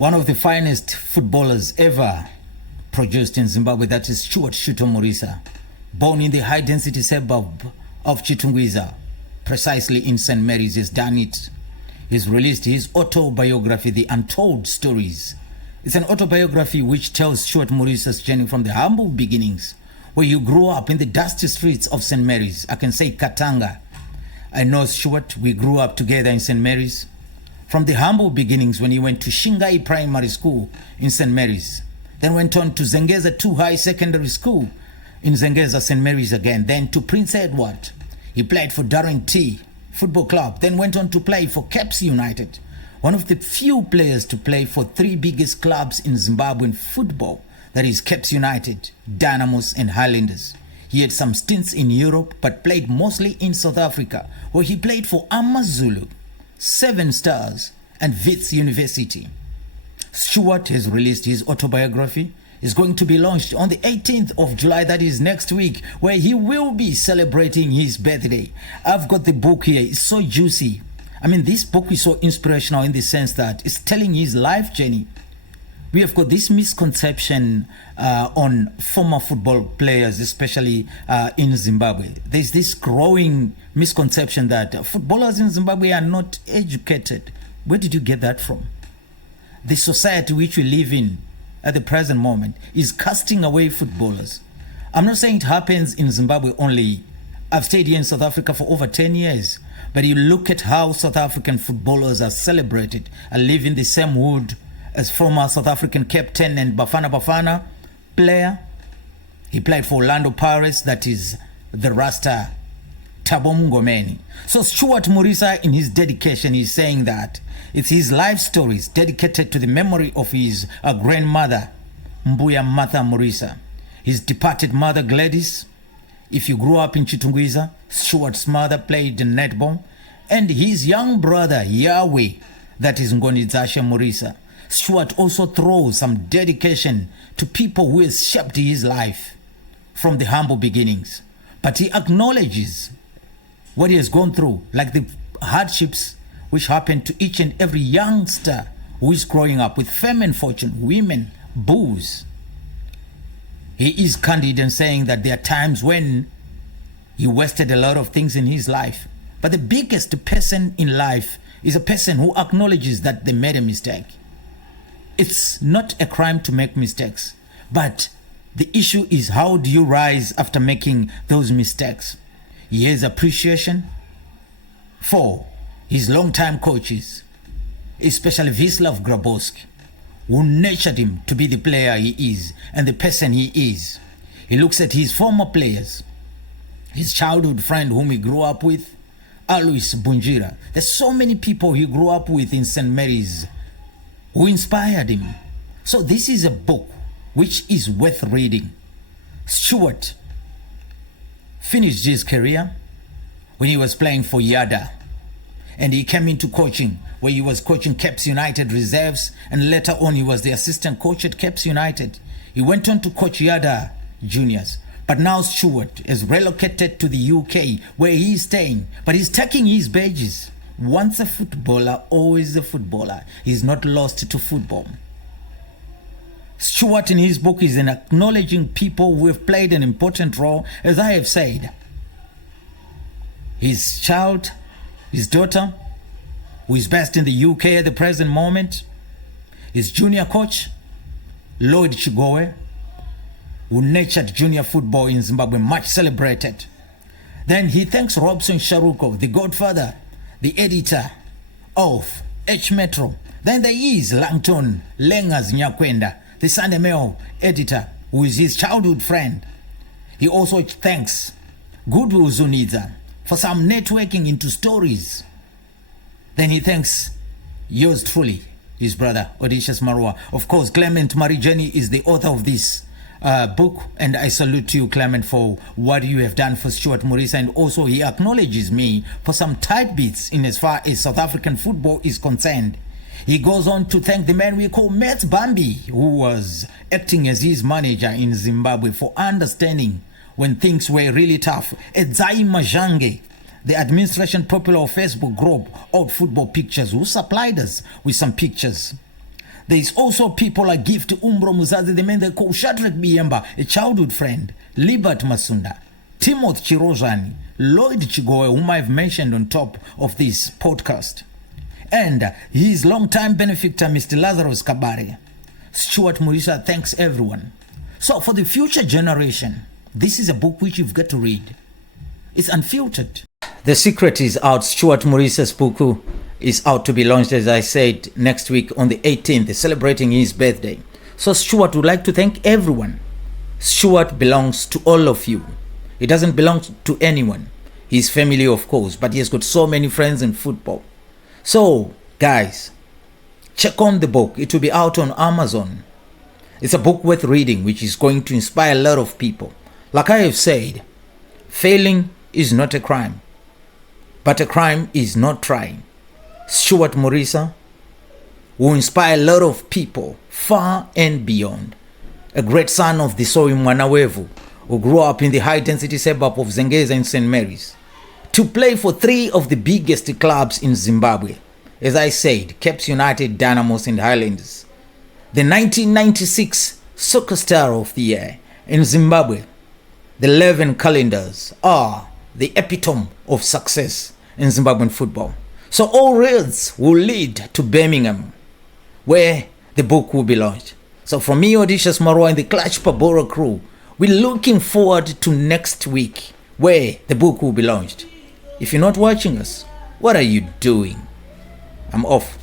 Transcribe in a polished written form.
one of the finest footballers ever produced in Zimbabwe, that is Stuart Shutto Murisa, born in the high-density suburb of Chitungwiza, precisely in St. Mary's, has done it. He's released his autobiography, The Untold Stories. It's an autobiography which tells Stuart Murisa's journey from the humble beginnings, where you grew up in the dusty streets of St. Mary's. I can say Katanga. I know Stuart, we grew up together in St. Mary's. From the humble beginnings when he went to Shingai Primary School in St. Mary's, then went on to Zengeza 2 High Secondary School in Zengeza, St. Mary's again, then to Prince Edward. He played for Durham T Football Club, then went on to play for Caps United, one of the few players to play for 3 biggest clubs in Zimbabwean football, that is Caps United, Dynamos and Highlanders. He had some stints in Europe, but played mostly in South Africa, where he played for AmaZulu, 7 Stars and Wits University. Stuart has released his autobiography. It's going to be launched on the 18th of July, that is next week, where he will be celebrating his birthday. I've got the book here. It's so juicy. I mean, this book is so inspirational in the sense that it's telling his life journey. We have got this misconception on former football players, especially in Zimbabwe. There's this growing misconception that footballers in Zimbabwe are not educated. Where did you get that from? The society which we live in at the present moment is casting away footballers. I'm not saying it happens in Zimbabwe only. I've stayed here in South Africa for over 10 years. But you look at how South African footballers are celebrated. I live in the same hood as former South African captain and Bafana player. He played for Orlando Pirates, that is the Rasta Thabo Mngomeni. So Stuart Murisa, in his dedication, is saying that it's his life stories dedicated to the memory of his grandmother, Mbuya Martha Murisa, his departed mother Gladys. If you grew up in Chitungwiza, Stuart's mother played netball, and his young brother Yahweh, that is Ngonizasha Murisa. Stuart also throws some dedication to people who has shaped his life from the humble beginnings. But he acknowledges what he has gone through, like the hardships which happen to each and every youngster who is growing up with fame and fortune, women, booze. He is candid in saying that there are times when he wasted a lot of things in his life. But the biggest person in life is a person who acknowledges that they made a mistake. It's not a crime to make mistakes, but the issue is, how do you rise after making those mistakes? He has appreciation for his longtime coaches, especially Wislav Grabowski, who nurtured him to be the player he is and the person he is. He looks at his former players, his childhood friend whom he grew up with, Alois Bunjira. There's so many people he grew up with in St. Mary's who inspired him. So this is a book which is worth reading. Stuart finished his career when he was playing for Yada, and he came into coaching, where he was coaching Caps United reserves, and later on he was the assistant coach at Caps United. He went on to coach Yada juniors. But now Stuart is relocated to the UK, where he is staying, but he's taking his badges. Once a footballer, always a footballer. He's not lost to football. Stuart in his book is in acknowledging people who have played an important role, as I have said. His child, his daughter, who is based in the UK at the present moment, his junior coach, Lloyd Chigowe, who nurtured junior football in Zimbabwe, much celebrated. Then he thanks Robson Sharuko, the godfather, the editor of H Metro. Then there is Langton Lengas Nyakwenda, the Sunday Mail editor, who is his childhood friend. He also thanks Goodwill Zuniza for some networking into stories. Then he thanks yours truly, his brother, Odysseus Marua. Of course, Clement Marijeni is the author of this book, and I salute you, Clement, for what you have done for Stuart Murisa. And also he acknowledges me for some tight bits in as far as South African football is concerned. He goes on to thank the man we call Matt Bambi, who was acting as his manager in Zimbabwe, for understanding when things were really tough. Edzai Majange, the administration popular of Facebook group Old Football Pictures, who supplied us with some pictures. There's also people like Gift Umbro Muzazi, the man they call Shadrach Biemba, a childhood friend, Libert Masunda, Timothy Chirozani, Lloyd Chigoe, whom I've mentioned on top of this podcast, and his longtime benefactor, Mr. Lazarus Kabare. Stuart Murisa thanks everyone. So for the future generation, this is a book which you've got to read. It's unfiltered. The Secret is out. Stuart Murisa's book is out to be launched, as I said, next week on the 18th, celebrating his birthday. So Stuart would like to thank everyone. Stuart belongs to all of you. He doesn't belong to anyone. His family, of course, but he has got so many friends in football. So, guys, check on the book. It will be out on Amazon. It's a book worth reading, which is going to inspire a lot of people. Like I have said, failing is not a crime, but a crime is not trying. Stuart Murisa will inspire a lot of people far and beyond. A great son of the Soy Mwanawevu, who grew up in the high-density suburb of Zengeza in St. Mary's, to play for three of the biggest clubs in Zimbabwe. As I said, Caps United, Dynamos and Highlanders. The 1996 Soccer Star of the Year in Zimbabwe. The 11 calendars are the epitome of success in Zimbabwean football. So all roads will lead to Birmingham, where the book will be launched. So from me, Odysseus Marwa and the Clutch Pabora crew, we're looking forward to next week, where the book will be launched. If you're not watching us, what are you doing? I'm off.